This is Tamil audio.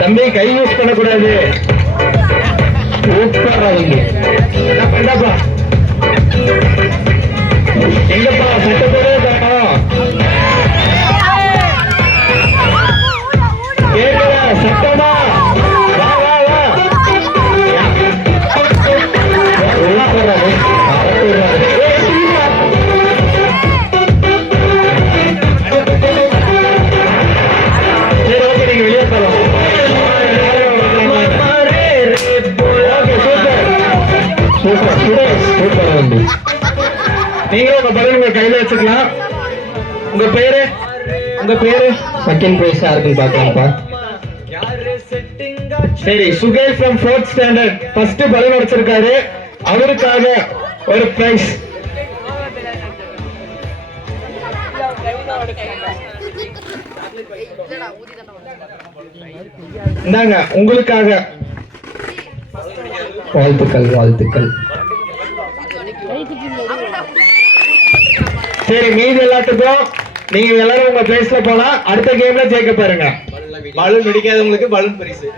தம்பி கை யூஸ் பண்ணக்கூடாது. சூப்பர் அவங்க. என்னப்பா எங்கப்பா சட்டை போடவே காணோம். கேட்கல சட்டமா? வா வா வா. சரி ஓகே நீங்க வெளியே போகலாம். சூப்பர் சுரேஷ் சூப்பர் வந்து. நீங்களும் உங்க பலூன் கையில வச்சுக்கலாம். உங்க பேரு செகண்ட் பிரைஸ் யாருக்குன்னு பாக்கலாம்ப்பா. சரி Sukesh from 4th standard first balloon அடிச்சிருக்காரு. அவருக்காக ஒரு பிரைஸ். இந்தாங்க உங்களுக்காக. வாழ்த்துக்கள். சரி மீதி எல்லாத்துக்கும் நீங்க எல்லாரும் உங்க பிளேஸ்ல போலாம். அடுத்த கேம்ல ஜெயிக்க பாருங்க. பலூன் பிடிக்காதவங்களுக்கு பலூன் பரிசு.